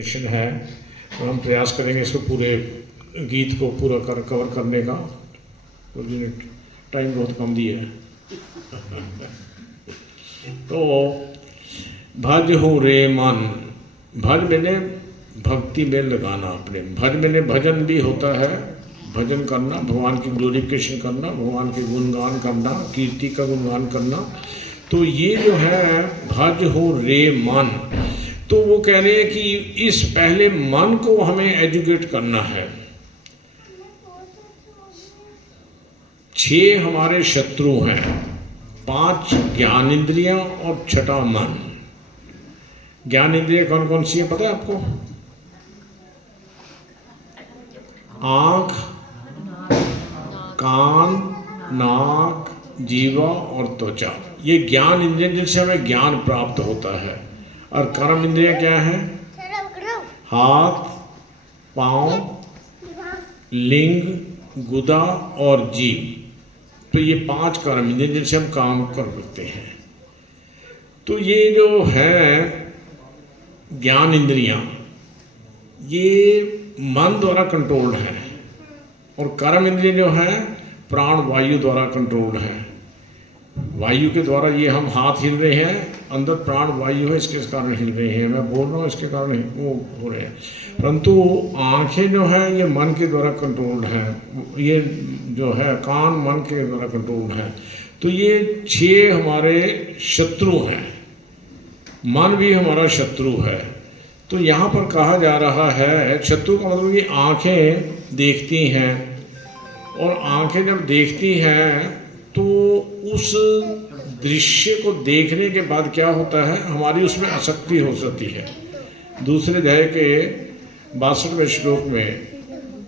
Session है और हम प्रयास करेंगे इसको पूरे गीत को पूरा कवर करने का। तो टाइम बहुत कम दिया है। तो भज हूँ रे मन, भज मैंने भक्ति में लगाना अपने, भज मैंने भजन भी होता है, भजन करना, भगवान की ग्लोरिफिकेशन करना, भगवान के गुणगान करना, कीर्ति का गुणगान करना। तो ये जो है भज हो रे मन, तो वो कह रहे हैं कि इस पहले मन को हमें एजुकेट करना है। 6 हमारे शत्रु हैं, 5 ज्ञान इंद्रियां और 6ठा मन। ज्ञान इंद्रियां कौन कौन सी है पता है आपको? आंख, कान, नाक, जीवा और त्वचा, ये ज्ञान इंद्रिय जिनसे हमें ज्ञान प्राप्त होता है। और कर्म इंद्रिय क्या है? हाथ, पांव, लिंग, गुदा और जीव। तो ये 5 कर्म इंद्रिय जिनसे हम काम कर सकते हैं। तो ये जो है ज्ञान इंद्रियां, ये मन द्वारा कंट्रोल्ड है, और कर्म इंद्रिय जो है प्राण वायु द्वारा कंट्रोल्ड है। वायु के द्वारा ये हम हाथ हिल रहे हैं, अंदर प्राण वायु है, इसके कारण हिल रहे हैं, मैं बोल रहा हूँ इसके कारण वो हो रहे हैं। परंतु आंखें जो है ये मन के द्वारा कंट्रोल्ड है, ये जो है कान मन के द्वारा कंट्रोल्ड है। तो ये 6 हमारे शत्रु हैं, मन भी हमारा शत्रु है। तो यहाँ पर कहा जा रहा है शत्रु का मतलब कि आंखें देखती हैं, और आंखें जब देखती हैं तो उस दृश्य को देखने के बाद क्या होता है, हमारी उसमें आसक्ति हो सकती है। दूसरे अध्याय के 62वें श्लोक में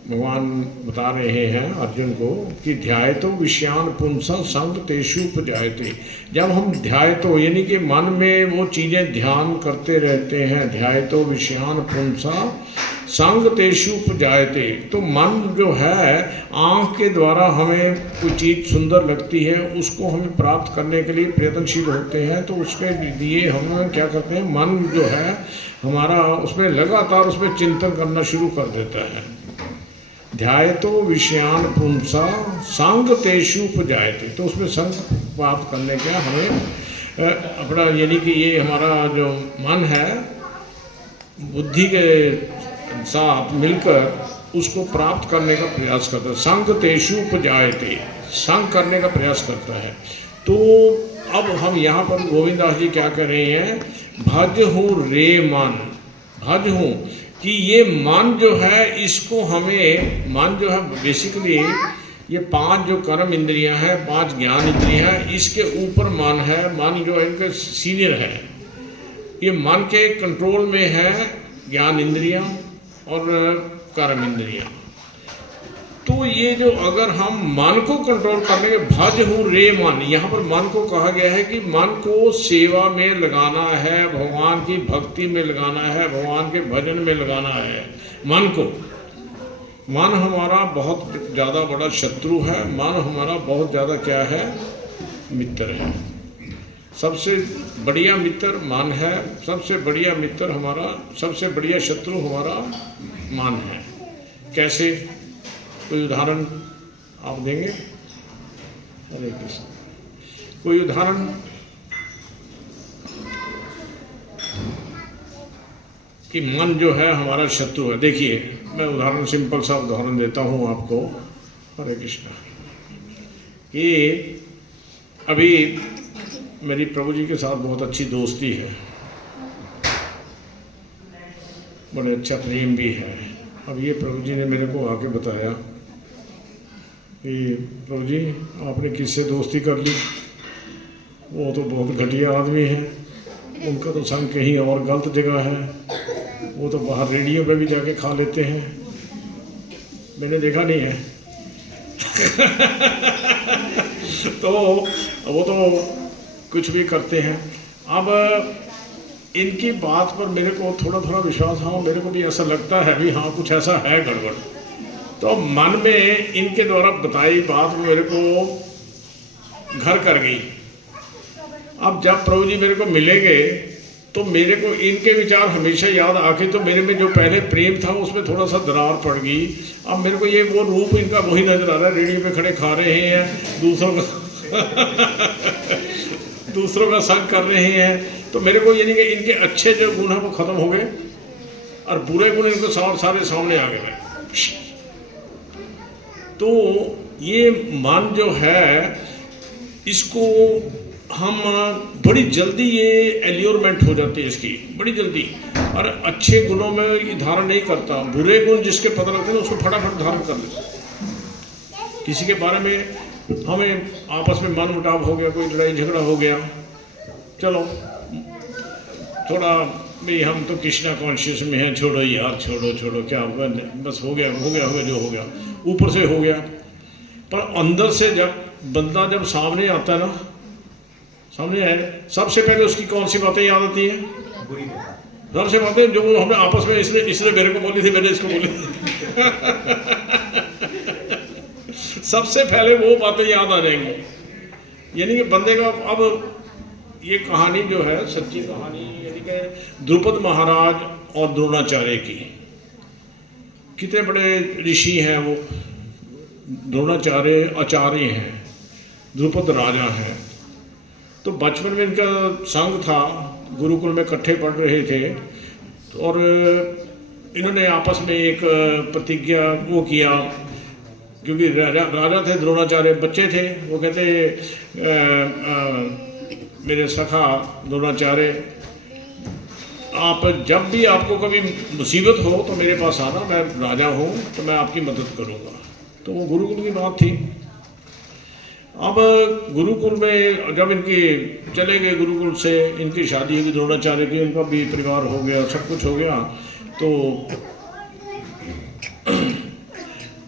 भगवान बता रहे हैं अर्जुन को कि ध्यायतो विषयान पुंसा संग तेषु उपजायते। जब हम ध्यायतो यानी कि मन में वो चीज़ें ध्यान करते रहते हैं, ध्यायतो विषयान पुंसा संग तेषु उपजायते, तो मन जो है आँख के द्वारा हमें कोई चीज़ सुंदर लगती है, उसको हमें प्राप्त करने के लिए प्रयत्नशील होते हैं। तो उसके लिए हम क्या करते हैं, मन जो है हमारा उसमें लगातार उसमें चिंतन करना शुरू कर देता है। ध्यायतो विषयान पुंसा संग तेषु उपजायते, तो उसमें संग प्राप्त करने के हमें अपना यानी कि ये हमारा जो मन है बुद्धि के साथ मिलकर उसको प्राप्त करने का प्रयास करता है। संग तेषु उपजायते, संग करने का प्रयास करता है। तो अब हम यहाँ पर गोविंदास जी क्या कर रहे हैं, भज हूँ रे मन, भज हूँ कि ये मन जो है इसको हमें, मन जो है बेसिकली ये 5 जो कर्म इंद्रियां हैं, 5 ज्ञान इंद्रियां हैं, इसके ऊपर मन है। मन जो है इनका सीनियर है, ये मन के कंट्रोल में है ज्ञान इंद्रियां और कर्म इंद्रियां। तो ये जो अगर हम मन को कंट्रोल करने के, भज हूँ रे मन, यहाँ पर मन को कहा गया है कि मन को सेवा में लगाना है, भगवान की भक्ति में लगाना है, भगवान के भजन में लगाना है मन को। मन हमारा बहुत ज़्यादा बड़ा शत्रु है, मन हमारा बहुत ज़्यादा क्या है, मित्र है। सबसे बढ़िया मित्र मन है, सबसे बढ़िया मित्र हमारा, सबसे बढ़िया शत्रु हमारा मन है। कैसे, कोई उदाहरण आप देंगे? हरे कृष्ण, कोई उदाहरण? कि मन जो है हमारा शत्रु है। देखिए मैं उदाहरण, सिंपल सा उदाहरण देता हूँ आपको। हरे कृष्ण, कि अभी मेरी प्रभु जी के साथ बहुत अच्छी दोस्ती है, बड़े अच्छा प्रेम भी है। अब ये प्रभु जी ने मेरे को आके बताया कि प्रभु जी आपने किससे दोस्ती कर ली, वो तो बहुत घटिया आदमी है, उनका तो संग कहीं और गलत जगह है, वो तो बाहर रेडियो पे भी जाके खा लेते हैं, मैंने देखा नहीं है। तो वो तो कुछ भी करते हैं। अब इनकी बात पर मेरे को थोड़ा थोड़ा विश्वास, हाँ मेरे को भी ऐसा लगता है भी हाँ कुछ ऐसा है गड़बड़। तो मन में इनके द्वारा बताई बात मेरे को घर कर गई। अब जब प्रभु जी मेरे को मिलेंगे तो मेरे को इनके विचार हमेशा याद आके तो मेरे में जो पहले प्रेम था उसमें थोड़ा सा दरार पड़ गई। अब मेरे को ये वो रूप इनका वही नजर आ रहा है, रेडियो पे खड़े खा रहे हैं, दूसरों का दूसरों का संग कर रहे हैं। तो मेरे को ये नहीं कि इनके अच्छे जो गुण हैं वो खत्म हो गए और बुरे गुण इनको सारे सामने आ गए। तो ये मन जो है इसको हम बड़ी जल्दी ये एल्योरमेंट हो जाती है इसकी, बड़ी जल्दी, और अच्छे गुणों में ये धारण नहीं करता। बुरे गुण जिसके पता लगते हैं उसको फटाफट धारण कर लेते। किसी के बारे में हमें आपस में मन मुटाव हो गया, कोई लड़ाई झगड़ा हो गया, चलो थोड़ा भाई हम तो कृष्णा कॉन्शियस में हैं, छोड़ो यार, छोड़ो क्या होगा, बस हो गया जो हो गया, ऊपर से हो गया। पर अंदर से जब बंदा जब सामने आता है ना, सामने है, सबसे पहले उसकी कौन सी बातें याद आती है? सबसे बातें जो हमने आपस में इसने मेरे को बोली थी, मैंने इसको बोली थी सबसे पहले वो बातें याद आ जाएंगी। यानी कि बंदे का अब ये कहानी जो है सच्ची कहानी, यानी कि द्रुपद महाराज और द्रोणाचार्य की। कितने बड़े ऋषि हैं वो। द्रोणाचार्य आचार्य हैं, द्रुपद राजा हैं। तो बचपन में इनका संग था, गुरुकुल में इकट्ठे पढ़ रहे थे, और इन्होंने आपस में एक प्रतिज्ञा वो किया, क्योंकि राजा थे द्रोणाचार्य, बच्चे थे। वो कहते मेरे सखा द्रोणाचार्य, आप जब भी आपको कभी मुसीबत हो तो मेरे पास आना, मैं राजा हूँ तो मैं आपकी मदद करूँगा। तो वो गुरुकुल की बात थी। अब गुरुकुल में जब इनकी चले गए, गुरुकुल से इनकी शादी हुई द्रोणाचार्य की, इनका भी परिवार हो गया, सब कुछ हो गया।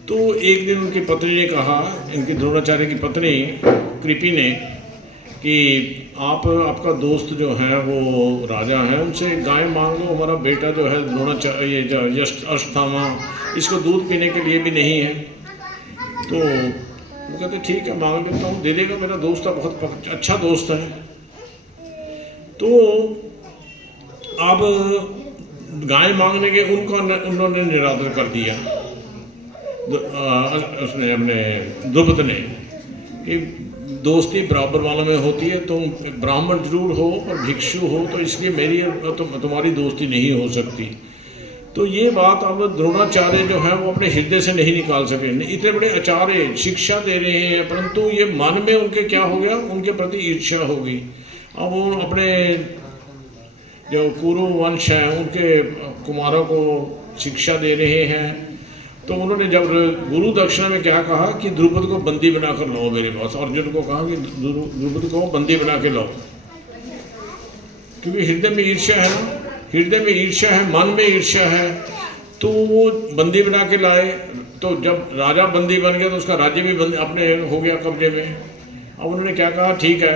तो एक दिन उनकी पत्नी ने कहा, इनकी द्रोणाचार्य की पत्नी कृपि ने, कि आपका दोस्त जो है वो राजा है, उनसे गाय मांग लो, हमारा बेटा जो है द्रोणाचार्य ये अश्वत्थामा, इसको दूध पीने के लिए भी नहीं है। तो वो कहते ठीक है, मांग लेता हूँ, दे देगा, मेरा दोस्त है, बहुत अच्छा दोस्त है। तो अब गाय मांगने के उन्होंने निरादर कर दिया, उसने अपने द्रुपद ने, कि दोस्ती बराबर वालों में होती है, तुम ब्राह्मण जरूर हो पर भिक्षु हो, तो इसलिए मेरी तुम्हारी दोस्ती नहीं हो सकती। तो ये बात अब द्रोणाचार्य जो है वो अपने हृदय से नहीं निकाल सके। इतने बड़े आचार्य शिक्षा दे रहे हैं, परंतु ये मन में उनके क्या हो गया, उनके प्रति ईर्ष्या हो गई। अब वो अपने जो कुरु वंश हैं उनके कुमारों को शिक्षा दे रहे हैं। तो उन्होंने जब गुरु दक्षिणा में क्या कहा कि द्रुपद को बंदी बनाकर लाओ मेरे पास, अर्जुन को कहा कि द्रुपद को बंदी बना के लाओ, क्योंकि हृदय में ईर्ष्या है ना, हृदय में ईर्ष्या है, मन में ईर्ष्या है। तो वो बंदी बना के लाए। तो जब राजा बंदी बन गया तो उसका राज्य भी अपने हो गया कब्जे में। अब उन्होंने क्या कहा, ठीक है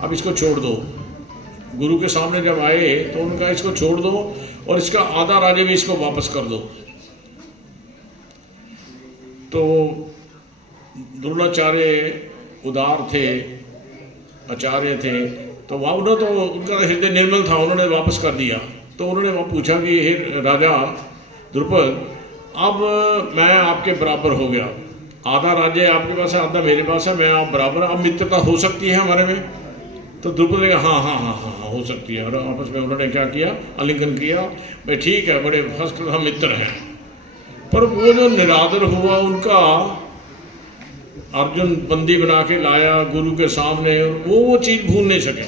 अब इसको छोड़ दो। गुरु के सामने जब आए तो उन्होंने कहा इसको छोड़ दो और इसका आधा राज्य भी इसको वापस कर दो। तो द्रोणाचार्य उदार थे, आचार्य थे, तो वहाँ उन्होंने, तो उनका हृदय निर्मल था, उन्होंने वापस कर दिया। तो उन्होंने वहाँ पूछा कि हे राजा द्रुपद, अब मैं आपके बराबर हो गया, आधा राज्य आपके पास है, आधा मेरे पास है, मैं आप बराबर, अब मित्रता हो सकती है हमारे में। तो द्रुपद ने कहा हाँ हाँ हाँ हाँ हाँ हो सकती है। और आपस में उन्होंने क्या किया, आलिंगन किया, भाई ठीक है, बड़े फर्स्ट क्लास हम मित्र हैं। पर वो जो निरादर हुआ उनका, अर्जुन बंदी बना के लाया गुरु के सामने, वो चीज भूल नहीं सके।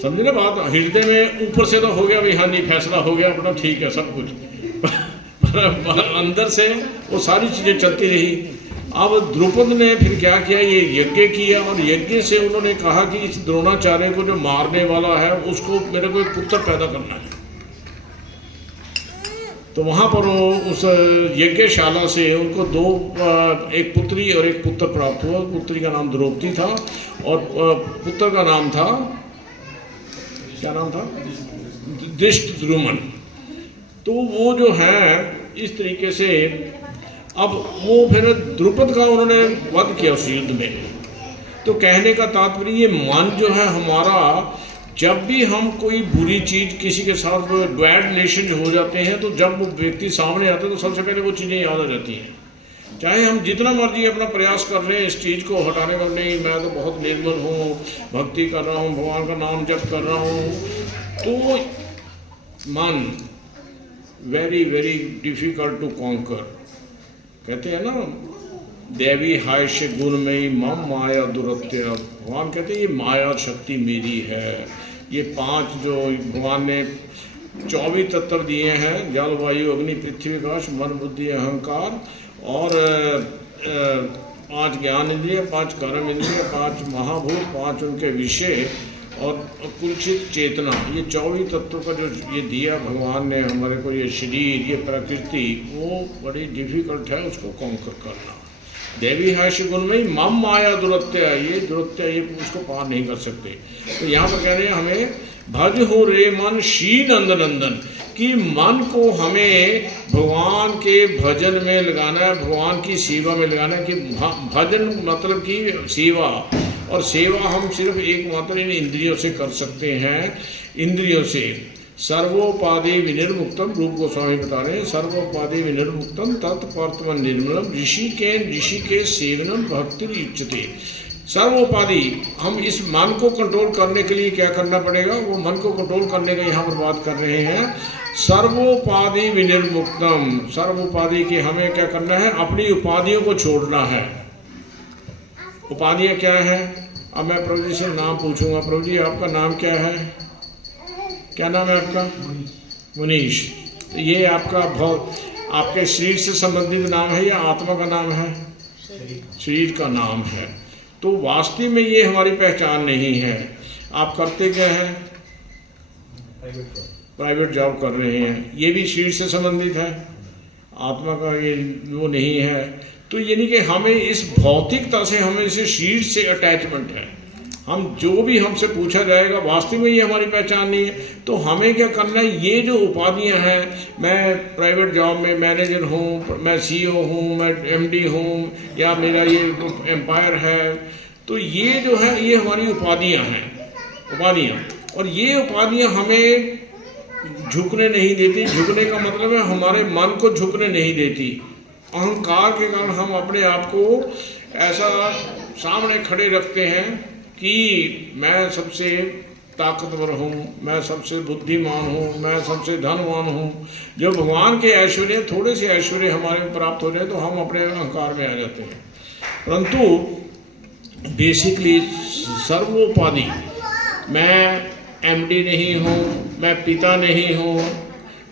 समझे ना बात, हृदय में ऊपर से तो हो गया भाई हाँ नहीं फैसला हो गया अपना, ठीक है सब कुछ, पर अंदर से वो सारी चीजें चलती रही। अब द्रुपद ने फिर क्या किया, ये यज्ञ किया, और यज्ञ से उन्होंने कहा कि इस द्रोणाचार्य को जो मारने वाला है उसको मेरे को एक पुत्र पैदा करना है। तो वहाँ पर उस यज्ञशाला से उनको दो, एक पुत्री और एक पुत्र प्राप्त हुआ। पुत्री का नाम द्रौपदी था और पुत्र का नाम था, क्या नाम था, धृष्टद्युम्न। तो वो जो है इस तरीके से, अब वो फिर द्रुपद का उन्होंने वध किया उस युद्ध में। तो कहने का तात्पर्य ये मन जो है हमारा जब भी हम कोई बुरी चीज़ किसी के साथ बैड रिलेशन हो जाते हैं, तो जब वो व्यक्ति सामने आता है तो सबसे पहले वो चीज़ें याद आ जाती हैं। चाहे हम जितना मर्जी अपना प्रयास कर रहे हैं इस चीज़ को हटाने का, नहीं मैं तो बहुत निर्मल हूँ, भक्ति कर रहा हूँ, भगवान का नाम जप कर रहा हूँ, तो मन very very difficult to conquer. कहते हैं ना, देवी हायश गुणमयी मम माया दुरत्य। भगवान कहते हैं ये माया शक्ति मेरी है। ये 5 जो भगवान ने 24 तत्व दिए हैं, जल वायु अग्नि पृथ्वी आकाश मन बुद्धि अहंकार, और 5 ज्ञान इंद्रिय, 5 कर्म इंद्रिय, 5 महाभूत, 5 उनके विषय और कुलचित चेतना, ये 24 तत्वों का जो ये दिया भगवान ने हमारे को, ये शरीर, ये प्रकृति, वो बड़ी डिफिकल्ट है उसको कॉन्कर करना। देवी हर्ष गुण में मम माया दुरत्य, ये दुरत्य, ये उसको पार नहीं कर सकते। तो यहाँ पर कह रहे हैं हमें भज हो रे मन श्री नंद नंदन, कि मन को हमें भगवान के भजन में लगाना है, भगवान की सेवा में लगाना है। कि भजन मतलब कि सेवा, और सेवा हम सिर्फ एकमात्र इन इंद्रियों से कर सकते हैं, इंद्रियों से। सर्वोपाधि विनिर्मुक्तम, रूप गोस्वामी बता रहे हैं, सर्वोपाधि विनिर्मुक्तम तत्पर्तम निर्मलम ऋषि के सेवनम भक्ति युच्यते। सर्वोपाधि, हम इस मन को कंट्रोल करने के लिए क्या करना पड़ेगा, वो मन को कंट्रोल करने का यहाँ पर बात कर रहे हैं। सर्वोपाधि विनिर्मुक्तम, सर्वोपाधि की हमें क्या करना है, अपनी उपाधियों को छोड़ना है। उपाधियाँ क्या है? अब मैं प्रभु जी से नाम पूछूंगा, प्रभु जी आपका नाम क्या है? क्या नाम है आपका? मुनीश। तो ये आपका आपके शरीर से संबंधित नाम है या आत्मा का नाम है? शरीर का नाम है। तो वास्तव में ये हमारी पहचान नहीं है। आप करते क्या हैं? प्राइवेट जॉब कर रहे हैं, ये भी शरीर से संबंधित है, आत्मा का ये वो नहीं है। तो यानी कि हमें इस भौतिकता से, हमें इसे शरीर से अटैचमेंट है। हम जो भी हमसे पूछा जाएगा, वास्तव में ये हमारी पहचान नहीं है। तो हमें क्या करना है, ये जो उपाधियां हैं, मैं प्राइवेट जॉब में मैनेजर हूँ, मैं सीईओ हूँ, मैं एमडी हूँ, या मेरा ये एम्पायर है, तो ये जो है ये हमारी उपाधियां हैं, उपाधियां। और ये उपाधियां हमें झुकने नहीं देती। झुकने का मतलब है हमारे मन को झुकने नहीं देती। अहंकार के कारण हम अपने आप को ऐसा सामने खड़े रखते हैं कि मैं सबसे ताकतवर हूँ, मैं सबसे बुद्धिमान हूँ, मैं सबसे धनवान हूँ। जो भगवान के ऐश्वर्य, थोड़े से ऐश्वर्य हमारे प्राप्त हो जाए तो हम अपने अहंकार में आ जाते हैं। परंतु बेसिकली सर्वोपाधि, मैं एमडी नहीं हूँ, मैं पिता नहीं हूँ,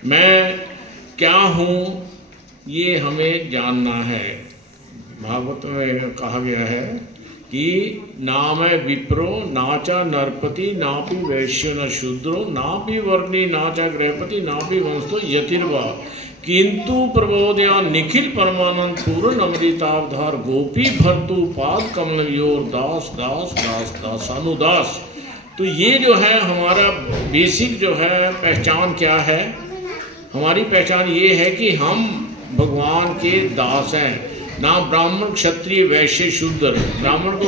मैं क्या हूँ, ये हमें जानना है। भागवत में कहा गया है कि नाम विप्रो नाचा नरपति नापि वैश्य न शूद्रो नापि वर्णी नाचा गृहपति नापि वंशो यतिर्वा किंतु प्रबोधया निखिल परमानंद पूर्ण अमृतावधार गोपी भर्तु पाद कमलयोर दास दास दास दासानुदास। तो ये जो है हमारा बेसिक जो है पहचान क्या है, हमारी पहचान ये है कि हम भगवान के दास हैं। ना ब्राह्मण क्षत्रिय वैश्य शूद्र। ब्राह्मण को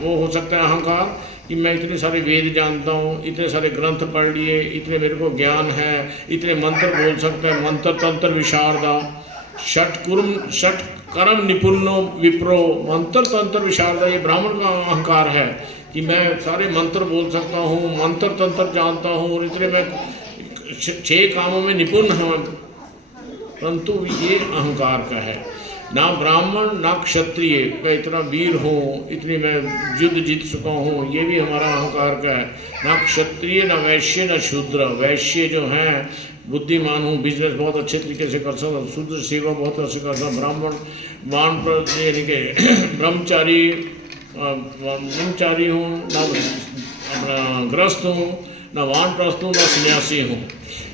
वो हो सकता है अहंकार कि मैं इतने सारे वेद जानता हूँ, इतने सारे ग्रंथ पढ़ लिए, इतने मेरे को ज्ञान है, इतने मंत्र बोल सकता है, मंत्र तंत्र विशारदा, षट कर्म निपुणो विप्रो, मंत्र तंत्र विशारदा, ये ब्राह्मण का अहंकार है कि मैं सारे मंत्र बोल सकता हूँ, मंत्र तंत्र जानता हूँ, और इतने मैं 6 कामों में निपुण हूँ। परंतु ये अहंकार का है। ना ब्राह्मण ना क्षत्रिय, मैं इतना वीर हूँ, इतनी मैं युद्ध जीत चुका हूँ, ये भी हमारा अहंकार का है। ना क्षत्रिय ना वैश्य ना शूद्र। वैश्य जो हैं बुद्धिमान हूँ, बिजनेस बहुत अच्छे तरीके से कर सकता, शूद्र सेवा बहुत अच्छे कर सकता। ब्राह्मण वान पर यानी कि ब्रह्मचारी हूँ, ना अपना ग्रस्त हूँ, ना वानप्रस्थ हूँ, ना सन्यासी हूँ।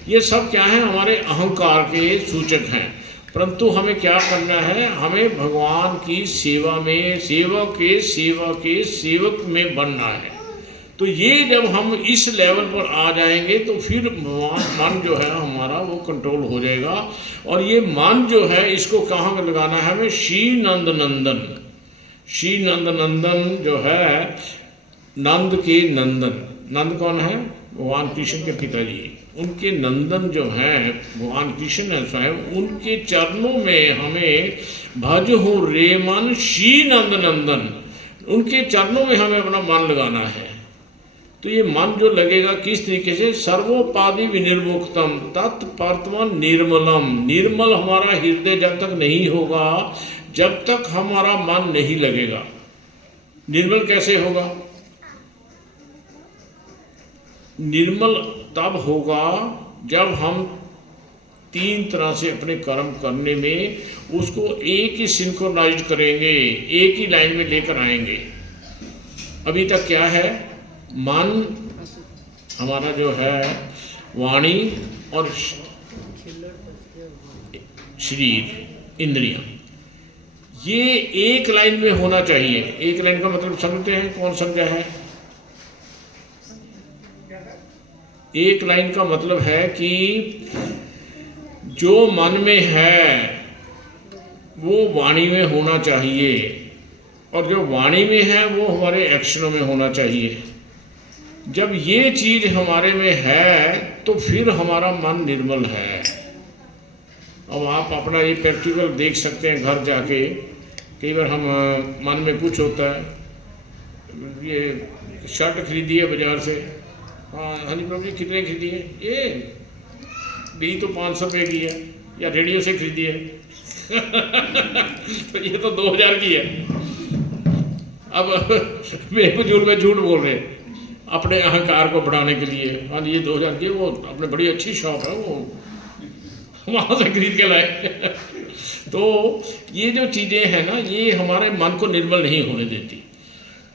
ये सब क्या है, हमारे अहंकार के सूचक हैं। परंतु हमें क्या करना है, हमें भगवान की सेवा में सेवक में बनना है। तो ये जब हम इस लेवल पर आ जाएंगे तो फिर मन जो है हमारा वो कंट्रोल हो जाएगा। और ये मन जो है इसको कहाँ पे लगाना है, हमें श्री नंद नंदन जो है, नंद के नंदन, नंद कौन है? भगवान कृष्ण के पिताजी। उनके नंदन जो हैं भगवान कृष्ण है स्वयं, उनके चरणों में हमें भज हो रे मन श्री नंद नंदन, उनके चरणों में हमें अपना मन लगाना है। तो ये मन जो लगेगा किस तरीके से? सर्वोपाधि विनिर्मुक्तम तत्पर्तमन निर्मलम। निर्मल हमारा हृदय जब तक नहीं होगा, जब तक हमारा मन नहीं लगेगा। निर्मल कैसे होगा? निर्मल तब होगा जब हम तीन तरह से अपने कर्म करने में उसको एक ही सिंक्रोनाइज करेंगे, एक ही लाइन में लेकर आएंगे। अभी तक क्या है? मन हमारा जो है, वाणी और शरीर, इंद्रियां, ये एक लाइन में होना चाहिए। एक लाइन का मतलब समझते हैं? कौन समझा है? एक लाइन का मतलब है कि जो मन में है वो वाणी में होना चाहिए, और जो वाणी में है वो हमारे एक्शनों में होना चाहिए। जब ये चीज हमारे में है तो फिर हमारा मन निर्मल है। अब आप अपना ये प्रैक्टिकल देख सकते हैं घर जाके। कई बार हम मन में कुछ होता है, ये शर्ट खरीदी है बाजार से, हाँ हनी प्रभु जी कितने खरीदी है? ये भी तो 500 रुपये की है, या रेडियो से खरीदी है तो ये तो 2000 की है। अब मेरे को झूठ बोल रहे हैं अपने अहंकार को बढ़ाने के लिए। हाँ ये 2000 की, वो अपने बड़ी अच्छी शॉप है, वो वहाँ से खरीद के लाए तो ये जो चीज़ें हैं ना, ये हमारे मन को निर्मल नहीं होने देती।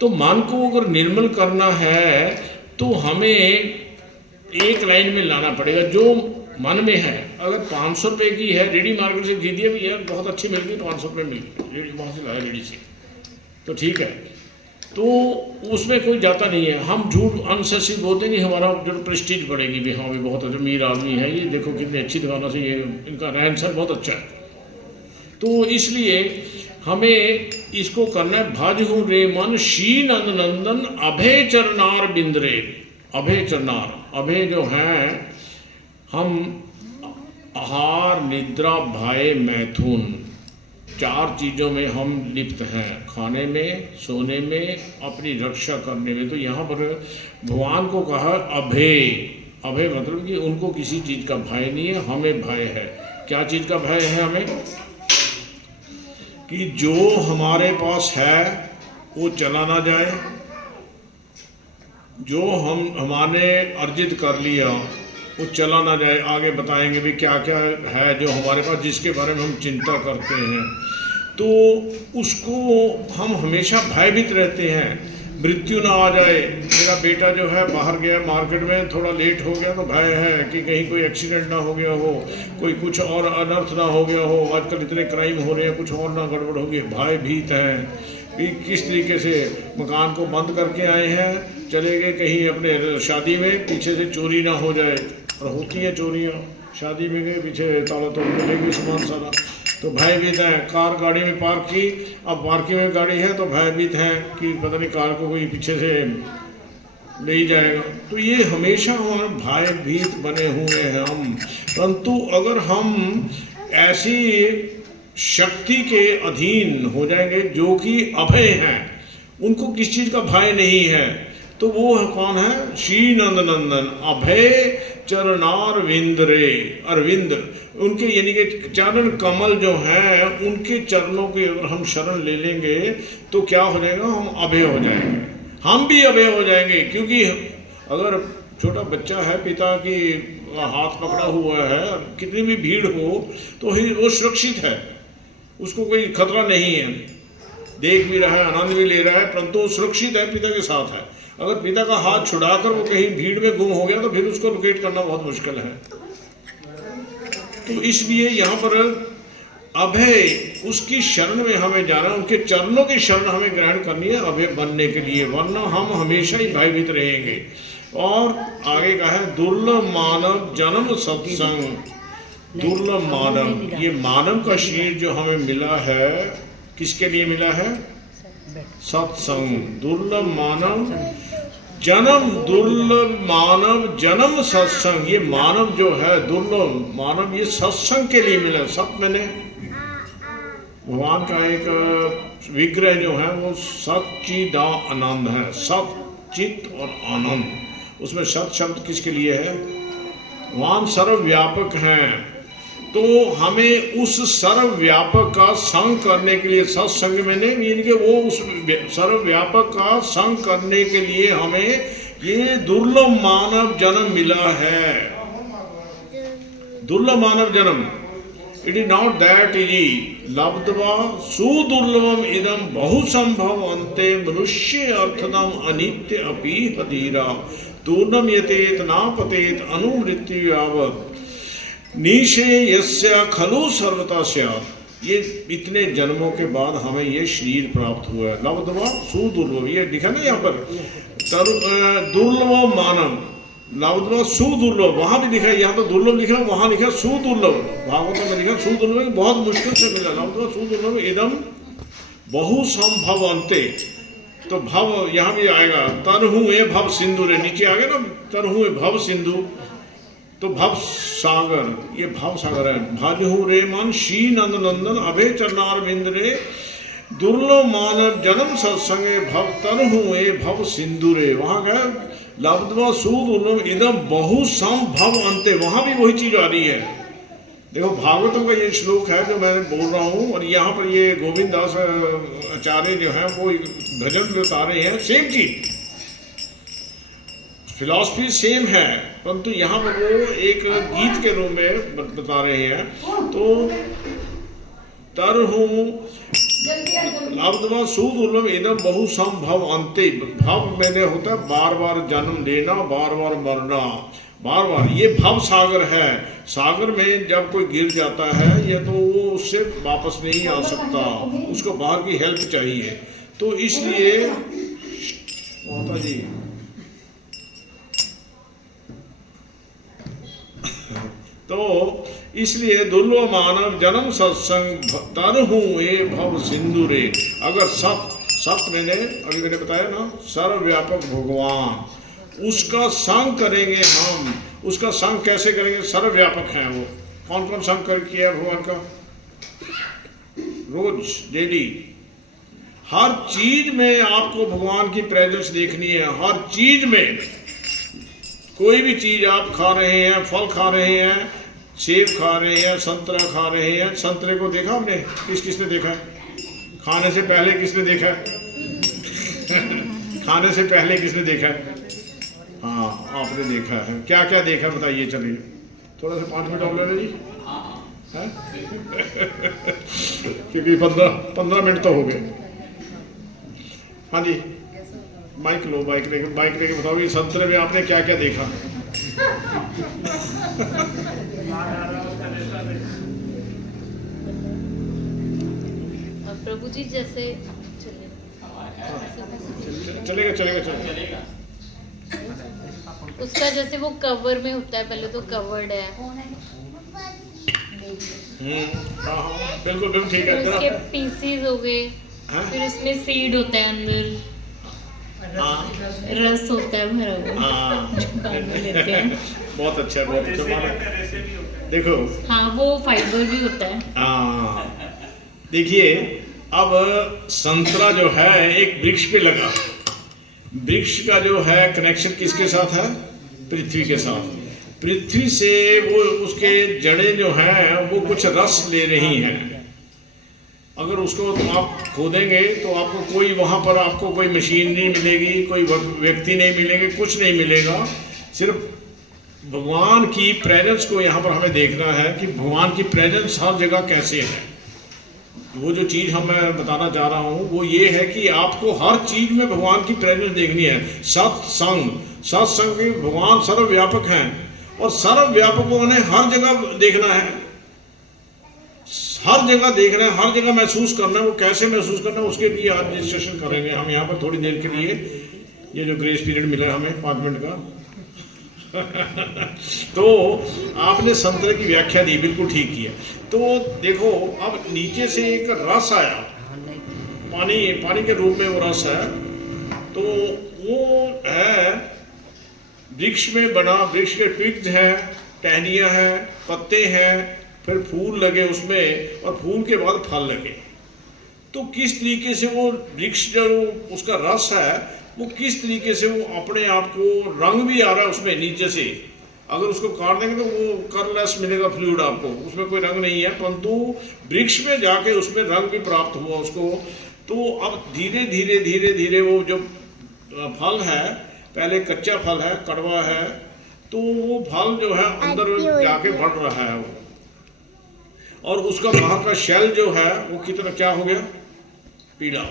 तो मन को अगर निर्मल करना है तो हमें एक लाइन में लाना पड़ेगा जो मन में है। अगर 500 रुपये की है, रेडी मार्केट से खरीदिए भी यार, बहुत अच्छी मिल गई, 500 रुपये मिल गई, रेडी वहाँ से लाया रेडी से, तो ठीक है, तो उसमें कोई जाता नहीं है। हम झूठ अनसेसिव बोलते नहीं, हमारा जो प्रेस्टीज बढ़ेगी भी, हाँ भी बहुत अमीर आदमी है ये, देखो कितनी अच्छी दुकानों से, ये इनका रहन सहन बहुत अच्छा है। तो इसलिए हमें इसको करना है, भज हो रे मन श्री नंद नंदन अभय चरनार बिंदरे। अभय चरनार, अभय जो हैं, हम आहार निद्रा भय मैथुन, चार चीज़ों में हम लिप्त हैं, खाने में, सोने में, अपनी रक्षा करने में। तो यहाँ पर भगवान को कहा अभय। अभय मतलब कि उनको किसी चीज़ का भय नहीं है, हमें भय है। क्या चीज़ का भय है हमें? कि जो हमारे पास है वो चला ना जाए, जो हमने अर्जित कर लिया वो चला ना जाए। आगे बताएंगे भी क्या क्या है जो हमारे पास, जिसके बारे में हम चिंता करते हैं, तो उसको हम हमेशा भयभीत रहते हैं, मृत्यु ना आ जाए। मेरा बेटा जो है बाहर गया मार्केट में, थोड़ा लेट हो गया तो भय है कि कहीं कोई एक्सीडेंट ना हो गया हो, कोई कुछ और अनर्थ ना हो गया हो। आजकल इतने क्राइम हो रहे हैं, कुछ और ना गड़बड़ होगी, भयभीत हैं कि किस तरीके से मकान को बंद करके आए हैं, चले गए कहीं अपने शादी में, पीछे से चोरी ना हो जाए। और होती है चोरियाँ, शादी में गए पीछे ताला तोड़ के ले गए सामान सारा, तो भयभीत हैं। कार गाड़ी में पार्क की, अब पार्किंग में गाड़ी है तो भयभीत हैं कि पता नहीं कार को कोई पीछे से ले ही जाएगा। तो ये हमेशा हमारे भयभीत बने हुए हैं हम। परंतु अगर हम ऐसी शक्ति के अधीन हो जाएंगे जो कि अभय हैं, उनको किस चीज़ का भय नहीं है, तो वो है कौन है? श्री नंद नंदन अभय चरनार विंदरे। अरविंद उनके, यानी कि चरण कमल जो हैं, उनके चरणों के अगर हम शरण ले लेंगे तो क्या हो जाएगा? हम अभय हो जाएंगे, हम भी अभय हो जाएंगे। क्योंकि अगर छोटा बच्चा है, पिता की हाथ पकड़ा हुआ है, कितनी भी भीड़ हो तो ही वो सुरक्षित है, उसको कोई खतरा नहीं है, देख भी रहा है, आनंद भी ले रहा है, परंतु वो सुरक्षित है, पिता के साथ है। अगर पिता का हाथ छुड़ाकर वो कहीं भीड़ में गुम हो गया तो फिर उसको लोकेट करना बहुत मुश्किल है। तो इसलिए यहाँ पर अभय, उसकी शरण में हमें जाना, उनके चरणों की शरण हमें ग्रहण करनी है अभय बनने के लिए, वरना हम हमेशा ही भयभीत रहेंगे। और आगे का है दुर्लभ मानव जन्म सत्संग। दुर्लभ मानव, ये मानव का शरीर जो हमें मिला है, किसके लिए मिला है? सत्संग। दुर्लभ मानव जन्म दुर्लभ मानव जन्म सत्संग, ये मानव जो है दुर्लभ मानव, ये सत्संग के लिए मिला। सत मैंने भगवान का एक विग्रह जो है वो सच्चिदा आनंद है, सत चित और आनंद। उसमें सत शब्द किसके लिए है? भगवान सर्वव्यापक हैं, तो हमें उस सर्वव्यापक का संग करने के लिए, सत्संग में नहीं मीन के वो उस सर्वव्यापक का संग करने के लिए हमें ये दुर्लभ मानव जन्म मिला है। दुर्लभ मानव जन्म, it is not that easy लब्ध्वा सुदुर्लभम इदम बहुसंभव अन्ते मनुष्य अर्थदम अनित्य अपि हदीरा दूर्नम यतेत नापतेत अनुमृत्यु यावत् नीशे यस्य खलु सर्वता स्यात्। ये इतने जन्मों के बाद हमें ये शरीर प्राप्त हुआ है। लब्ध्वा सुदुर्लभ, ये लिखा ना यहाँ पर, दुर्लभ मानव, लब्ध्वा सुदुर्लभ, वहां भी लिखा है, यहाँ तो दुर्लभ लिखा है, वहां लिखा सुदुर्लभ। भागवत में लिखा सुदुर्लभ, बहुत मुश्किल से मिला। लब्ध्वा सुदुर्लभ इदम बहुसंभव अन्ते, तो भव यहाँ भी आएगा, तरहु ए भव सिंधु रे, नीचे आ गया ना, तरहु ए भव सिंधु, तो भव सागर, ये भव सागर है। भजहु रे मन श्री नंद नंदन अभय चरणारविंद रे, दुर्लभ मानव जन्म सत्संगे भव तरहु ए भव सिंधु रे। वहां गए लब्ध्वा सुदुर्लभ इदम बहुसंभव अन्ते, वहां भी वही चीज आ रही है। देखो भागवतम का ये श्लोक है जो मैंने बोल रहा हूँ, और यहाँ पर ये गोविंद दास आचार्य जो है वो भजन बता रहे हैं, सेम चीज, फिलॉसफी सेम है, परंतु यहाँ पर वो एक गीत के रूप में बता रहे हैं। तो तरहु लब्ध्वा सुदुर्लभ इदम बहुसंभव अन्ते, भव मैंने होता है बार बार जन्म लेना, बार बार मरना, बार बार, ये भव सागर है। सागर में जब कोई गिर जाता है या तो वो उससे वापस नहीं आ सकता, उसको बाहर की हेल्प चाहिए। तो इसलिए माता जी, तो इसलिए दुर्लभ मानव जन्म सत्संग तरहु ए भव सिंधु रे। अगर सत मैंने अभी मैंने बताया ना, सर्वव्यापक भगवान, उसका संग करेंगे हम। उसका संग कैसे करेंगे? सर्वव्यापक है वो। कौन कौन संग कर किया भगवान का? रोज डेली हर चीज में आपको भगवान की प्रेजेंस देखनी है। हर चीज में, कोई भी चीज आप खा रहे हैं, फल खा रहे हैं, सेब खा रहे हैं, संतरा खा रहे हैं, संतरे को देखा आपने? किसने देखा है? खाने से पहले किसने देखा है? खाने से पहले किसने देखा है? हाँ, आपने देखा है। क्या क्या देखा बताइए, चलिए थोड़ा सा 5 मिनट और ले लीजिए, क्योंकि 15 मिनट तो हो गए। हाँ जी, माइक लो, बाइक लेके बताओ, ये संतरे में आपने क्या क्या देखा? प्रभु जी जैसे चलेगा। उसका जैसे वो कवर में होता है, पहले तो कवर्ड है, बिल्कुल ठीक है। उसके पीसीज हो गए, फिर उसमें सीड होता है, अंदर रस होता है भरा हुआ, लेते हैं। बहुत अच्छा, बहुत अच्छा। देखो, हाँ, वो फाइबर भी होता है। देखिए, अब संतरा जो है एक वृक्ष पे लगा, वृक्ष का जो है कनेक्शन किसके साथ है? पृथ्वी के साथ। पृथ्वी से वो उसके जड़ें जो हैं वो कुछ रस ले रही हैं। अगर उसको आप खोदेंगे तो आपको कोई वहाँ पर आपको कोई मशीन नहीं मिलेगी, कोई व्यक्ति नहीं मिलेंगे, कुछ नहीं मिलेगा। सिर्फ भगवान की प्रेजेंस को यहाँ पर हमें देखना है कि भगवान की प्रेजेंस हर जगह कैसे है। वो जो चीज़ मैं बताना चाह रहा हूँ वो ये है कि आपको हर चीज़ में भगवान की प्रेजेंस देखनी है। सत्संग में भगवान सर्वव्यापक हैं, और सर्वव्यापकों ने हर जगह देखना है, हर जगह देखना है, हर जगह महसूस करना है। वो कैसे महसूस करना है उसके लिए आज डिस्कशन करेंगे हम यहाँ पर थोड़ी देर के लिए। ये जो ग्रेस पीरियड मिला है हमें 5 मिनट का तो आपने संतरे की व्याख्या दी, बिल्कुल ठीक किया। तो देखो, अब नीचे से एक रस आया, पानी के रूप में वो रस है, तो वो है वृक्ष में बना, वृक्ष के ट्विग्स हैं, टहनियाँ हैं, पत्ते हैं, फिर फूल लगे उसमें और फूल के बाद फल लगे। तो किस तरीके से वो वृक्ष जो उसका रस है वो किस तरीके से वो अपने आप को, रंग भी आ रहा है उसमें नीचे से, अगर उसको काट देंगे तो वो कलरलेस मिलेगा फ्लूइड आपको, उसमें कोई रंग नहीं है, परंतु वृक्ष में जाके उसमें रंग भी प्राप्त हुआ उसको। तो अब धीरे धीरे धीरे धीरे वो जो फल है, पहले कच्चा फल है, कड़वा है, तो वो फल जो है अंदर जाके बढ़ रहा है वो, और उसका बाहर का शेल जो है वो कितना क्या हो गया, पीला।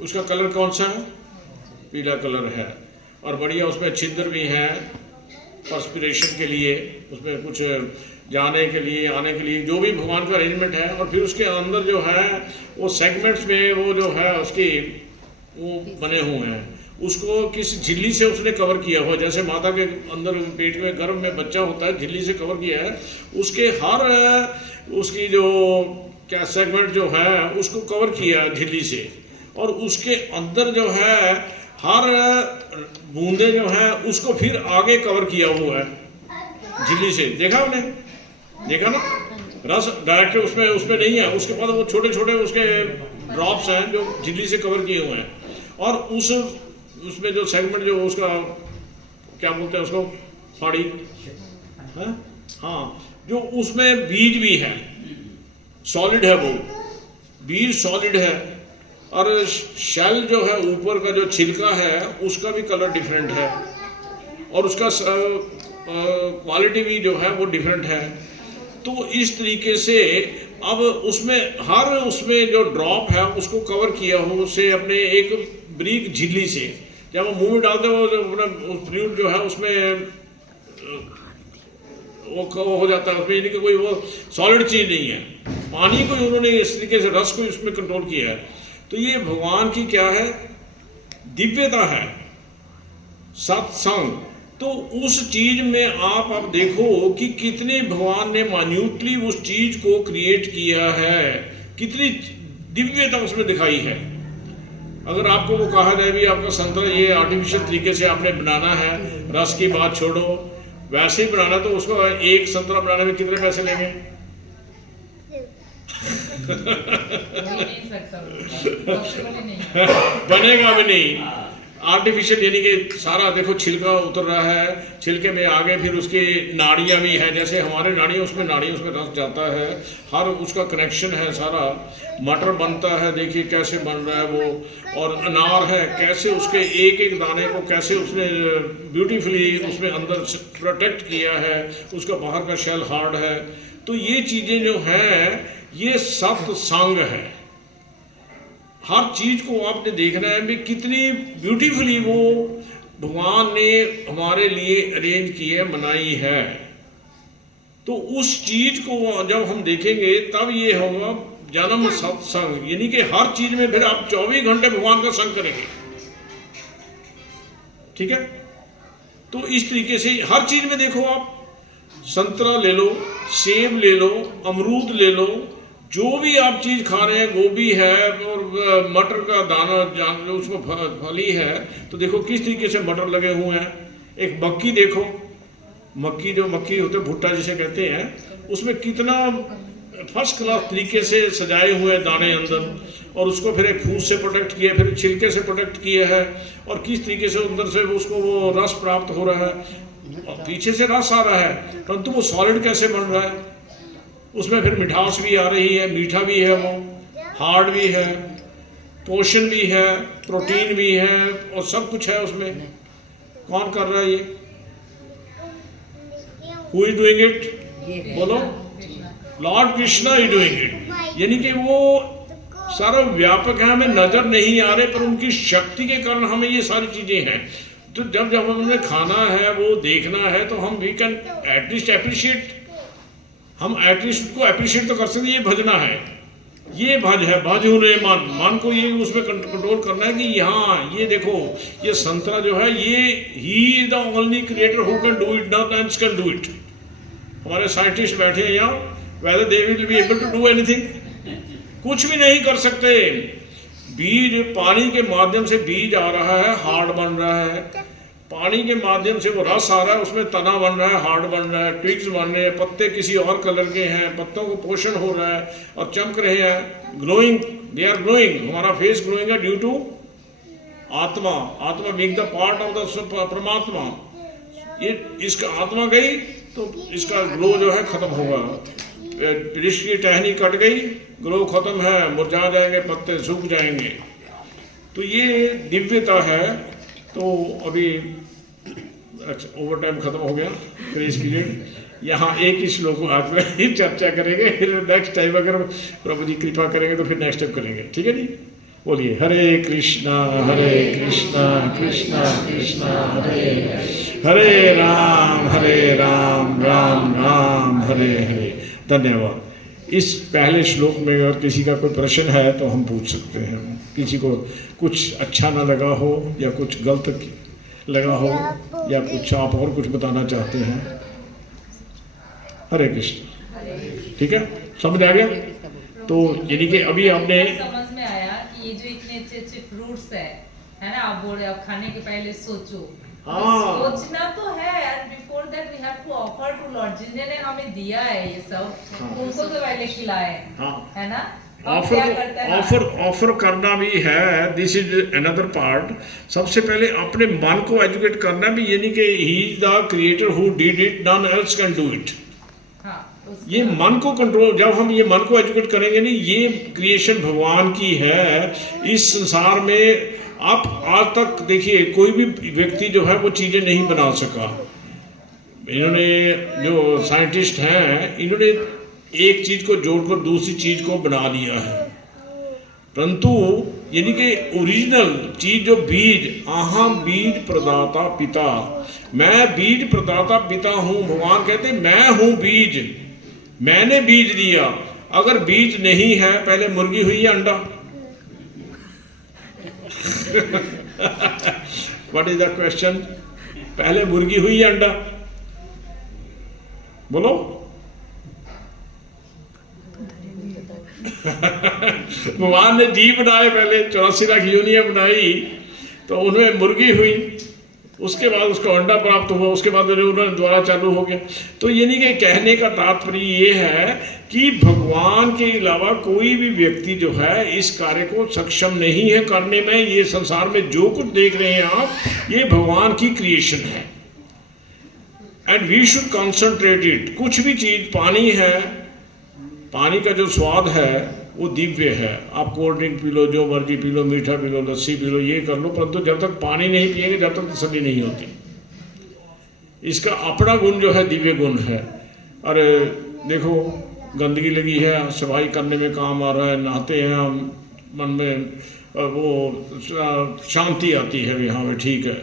उसका कलर कौन सा है, पीला कलर है, और बढ़िया उसमें छिद्र भी हैं पर्सपिरेशन के लिए, उसमें कुछ जाने के लिए, आने के लिए, जो भी भगवान का अरेंजमेंट है। और फिर उसके अंदर जो है वो सेगमेंट्स में वो जो है उसकी वो बने हुए हैं, उसको किसी झिल्ली से उसने कवर किया हुआ, जैसे माता के अंदर पेट में गर्भ में बच्चा होता है, झिल्ली से कवर किया है, उसके हर उसकी जो क्या सेगमेंट जो है उसको कवर किया झिल्ली से, और उसके अंदर जो है हर बूंदे जो है उसको फिर आगे कवर किया हुआ है झिल्ली से। देखा उन्हें, देखा ना, रस डायरेक्ट उसमें नहीं है, उसके बाद वो छोटे छोटे उसके ड्रॉप्स हैं जो झिल्ली से कवर किए हुए हैं, और उसमें जो सेगमेंट जो उसका क्या बोलते हैं उसको, फाड़ी है, हाँ, जो उसमें बीज भी है, सॉलिड है, वो बीज सॉलिड है, और शेल जो है ऊपर का जो छिलका है उसका भी कलर डिफरेंट है, और उसका क्वालिटी भी जो है वो डिफरेंट है। तो इस तरीके से अब उसमें जो ड्रॉप है उसको कवर किया हो उससे अपने एक ब्रीक झिल्ली से, जब वो मुंह में डालते हो तो अपना फ्लूइड जो है उसमें वो हो जाता है, उसमें यानी कि कोई वो सॉलिड चीज़ नहीं है, पानी को उन्होंने इस तरीके से रस को इसमें कंट्रोल किया है। तो ये भगवान की क्या है, दिव्यता है, सत्संग। तो उस चीज में आप देखो कि कितने भगवान ने मान्यूटली उस चीज को क्रिएट किया है, कितनी दिव्यता उसमें दिखाई है। अगर आपको वो कहा जाए भी आपका संतरा ये आर्टिफिशियल तरीके से आपने बनाना है, रस की बात छोड़ो, वैसे ही बनाना, तो उसको एक संतरा बनाने में कितने पैसे लेंगे? बनेगा भी नहीं, आर्टिफिशियल, यानी कि सारा देखो छिलका उतर रहा है, छिलके में आगे फिर उसकी नाड़ियाँ भी हैं, जैसे हमारे नाड़ियाँ उसमें रस जाता है, हर उसका कनेक्शन है सारा। मटर बनता है, देखिए कैसे बन रहा है वो, और अनार है, कैसे उसके एक एक दाने को कैसे उसने ब्यूटीफुली उसमें अंदर प्रोटेक्ट किया है, उसका बाहर का शेल हार्ड है। तो ये चीज़ें जो हैं ये सत्संग है। हर चीज को आपने देखना है भी कितनी ब्यूटीफुली वो भगवान ने हमारे लिए अरेंज की है, बनाई है। तो उस चीज को जब हम देखेंगे तब ये होगा जन्म सत्संग, यानी कि हर चीज में फिर आप 24 घंटे भगवान का संग करेंगे, ठीक है। तो इस तरीके से हर चीज में देखो, आप संतरा ले लो, सेब ले लो, अमरूद ले लो, जो भी आप चीज़ खा रहे हैं, गोभी है और मटर का दाना जान लो उसमें फली है, तो देखो किस तरीके से मटर लगे हुए हैं। एक मक्की देखो, मक्की जो मक्की होते हैं, भुट्टा जिसे कहते हैं, उसमें कितना फर्स्ट क्लास तरीके से सजाए हुए दाने अंदर, और उसको फिर एक फूस से प्रोटेक्ट किया, फिर छिलके से प्रोटेक्ट किया है, और किस तरीके से अंदर से उसको वो रस प्राप्त हो रहा है, और पीछे से रस आ रहा है, परंतु वो सॉलिड कैसे बन रहा है, उसमें फिर मिठास भी आ रही है, मीठा भी है, वो हार्ड भी है, पोषण भी है, प्रोटीन भी है, और सब कुछ है उसमें। कौन कर रहा है ये? Who is doing it? बोलो, Lord Krishna is doing it. यानी कि वो सर्वव्यापक है, हमें नजर नहीं आ रहे, पर उनकी शक्ति के कारण हमें ये सारी चीजें हैं। तो जब हमें खाना है, वो देखना है, तो हम वी कैन एटलीस्ट अप्रिशिएट, हम एटलीस्ट को अप्रिशिएट तो कर सकते। ये भजना है, ये भज है, भज उन्हें मन को ये उसमें कंट्रोल करना है कि हाँ ये देखो, ये संतरा जो है ये he is the only creator who can do it, not else can do it. हमारे साइंटिस्ट बैठे हैं यहाँ, whether they will be able to do anything, कुछ भी नहीं कर सकते। बीज पानी के माध्यम से बीज आ रहा है, हार्ड बन रहा है, पानी के माध्यम से वो रस आ रहा है, उसमें तना बन रहा है, हार्ड बन रहा है, ट्विग्स बन रहे हैं, पत्ते किसी और कलर के हैं, पत्तों को पोषण हो रहा है और चमक रहे हैं, ग्लोइंग, दे आर ग्लोइंग। हमारा फेस ग्लोइंग है ड्यू टू आत्मा, आत्मा being the part of the परमात्मा। ये इसका आत्मा गई तो इसका ग्लो जो है खत्म होगा। वृक्ष की टहनी कट गई, ग्लो खत्म है, मुरझा जाएंगे, पत्ते सूख जाएंगे। तो ये दिव्यता है। तो अभी ओवर टाइम खत्म हो गया, ग्रेस पीरियड। यहाँ एक ही श्लोक आज में ही चर्चा करेंगे, फिर नेक्स्ट टाइम अगर प्रभु जी कृपा करेंगे तो फिर नेक्स्ट टाइम करेंगे, ठीक है जी। बोलिए हरे कृष्णा कृष्णा कृष्णा हरे हरे, राम राम हरे हरे। धन्यवाद। इस पहले श्लोक में अगर किसी का कोई प्रश्न है तो हम पूछ सकते हैं। किसी को कुछ अच्छा ना लगा हो या कुछ गलत लगा हो या कुछ आप और कुछ बताना चाहते हैं, हरे कृष्ण। ठीक है, समझ आ गया? तो यानी कि अभी आपने समझ में आया कि ये जो इतने अच्छे फ्रूट्स है ना, आप बोल रहे हो खाने के पहले सोचो। सोचना तो है, and before that we have to offer to lord, जिन्होंने हमें दिया है ये सब, उनको तो पहले खिलाए, है ना। ऑफर करना भी है, दिस इज अनदर पार्ट। सबसे पहले अपने मन को एजुकेट करना भी, यानी कि he is the creator who did it, none else can do it. ये मन को कंट्रोल, जब हम ये मन को एजुकेट करेंगे नहीं, ये क्रिएशन भगवान की है इस संसार में। आप आज तक देखिए कोई भी व्यक्ति जो है वो चीज़ें नहीं बना सका। इन्होंने जो साइंटिस्ट हैं, इन्होंने एक चीज़ को जोड़कर दूसरी चीज़ को बना लिया है, परंतु यानी कि ओरिजिनल चीज़ जो बीज, अहम बीज प्रदाता पिता, मैं बीज प्रदाता पिता हूँ। भगवान कहते मैं हूँ बीज, मैंने बीज दिया। अगर बीज नहीं है, पहले मुर्गी हुई या अंडा? What is the question? पहले मुर्गी हुई या अंडा? बोलो। भगवान ने जीव बनाए, पहले 84 लाख योनियां बनाई, तो उनमें मुर्गी हुई, उसके बाद उसको अंडा प्राप्त हुआ, उसके बाद उन्होंने द्वारा चालू हो गया। तो यानी कि कहने का तात्पर्य ये है कि भगवान के अलावा कोई भी व्यक्ति जो है इस कार्य को सक्षम नहीं है करने में। ये संसार में जो कुछ देख रहे हैं आप, ये भगवान की क्रिएशन है, and we should concentrate it. कुछ भी चीज, पानी है, पानी का जो स्वाद है वो दिव्य है। आप कोल्ड ड्रिंक पी लो, जो मर्जी पी लो, मीठा पी लो, लस्सी पी लो, ये कर लो, परंतु जब तक पानी नहीं पिएंगे जब तक तसल्ली नहीं होती। इसका अपना गुण जो है दिव्य गुण है। अरे देखो, गंदगी लगी है, सफाई करने में काम आ रहा है, नहाते हैं हम, मन में वो शांति आती है, यहाँ में ठीक है।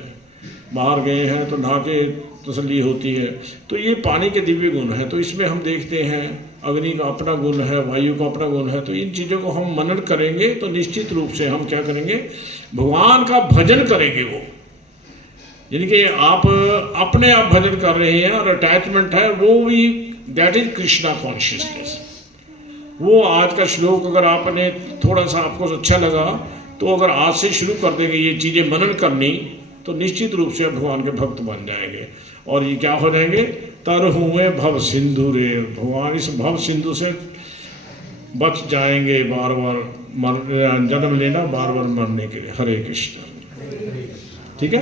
बाहर गए हैं तो नहा के तसल्ली होती है। तो ये पानी के दिव्य गुण है। तो इसमें हम देखते हैं अग्नि का अपना गुण है, वायु का अपना गुण है। तो इन चीज़ों को हम मनन करेंगे तो निश्चित रूप से हम क्या करेंगे, भगवान का भजन करेंगे। वो यानी कि आप अपने आप भजन कर रहे हैं और अटैचमेंट है, वो भी दैट इज कृष्णा कॉन्शियसनेस। वो आज का श्लोक अगर आपने थोड़ा सा आपको अच्छा लगा तो अगर आज से शुरू कर देंगे ये चीज़ें मनन करनी, तो निश्चित रूप से भगवान के भक्त बन जाएंगे। और ये क्या हो जाएंगे, तरहुए भव सिंधु रे, भगवान इस भव सिंधु से बच जाएंगे बार बार जन्म लेना, बार बार मरने के लिए। हरे कृष्ण। ठीक है,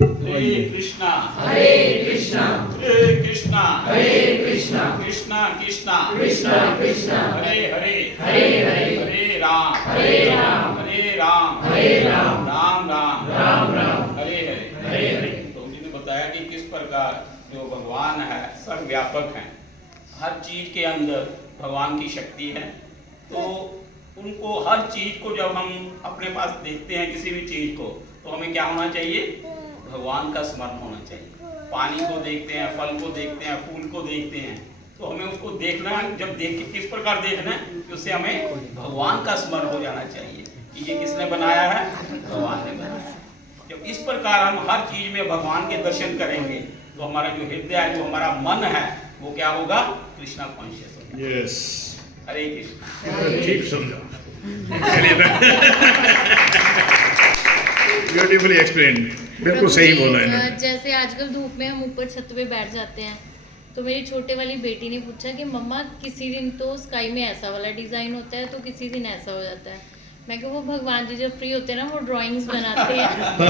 हरे कृष्णा हरे कृष्णा हरे कृष्णा हरे कृष्णा कृष्णा कृष्णा कृष्णा कृष्णा हरे हरे हरे हरे हरे राम हरे राम हरे राम हरे राम राम राम राम राम हरे हरे हरे हरे। तो उन्होंने बताया कि किस प्रकार जो भगवान है सर्वव्यापक है, हर चीज के अंदर भगवान की शक्ति है। तो उनको हर चीज को जब हम अपने पास देखते हैं, किसी भी चीज को, तो हमें क्या होना चाहिए, भगवान का स्मरण होना चाहिए। पानी को देखते हैं, फल को देखते हैं, फूल को देखते हैं, तो हमें उसको देखना है। जब देख के किस प्रकार देखना है कि उससे हमें भगवान का स्मरण हो जाना चाहिए कि ये किसने बनाया है, भगवान ने बनाया है। जब इस प्रकार हम हर चीज में भगवान के दर्शन करेंगे तो हमारा जो हृदय है, जो हमारा मन है, वो क्या होगा, कृष्णा कॉन्शियस होगा। यस, हरे कृष्णा। ठीक समझा, ब्यूटीफुली एक्सप्लेन, बिल्कुल सही बोला इन्होंने। जैसे आजकल धूप में हम ऊपर छत पे बैठ जाते हैं, तो मेरी छोटे वाली बेटी ने पूछा कि मम्मा किसी दिन तो स्काई में ऐसा वाला डिजाइन होता है, तो किसी दिन ऐसा हो जाता है। मैं कहा वो भगवान जी जब फ्री होते हैं ना, वो ड्राइंग्स बनाते हैं। तो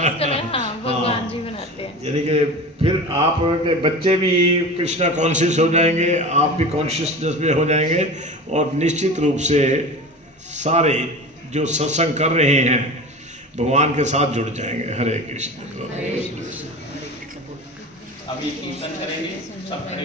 उसका ना, हाँ भगवान जी बनाते हैं। यानी कि फिर आप के बच्चे भी कृष्णा कॉन्शियस हो जाएंगे, आप भी कॉन्शियसनेस में हो जाएंगे, और निश्चित रूप से सारे जो सत्संग कर रहे हैं भगवान के साथ जुड़ जाएंगे। हरे कृष्ण। अभी कीर्तन करेंगे सब।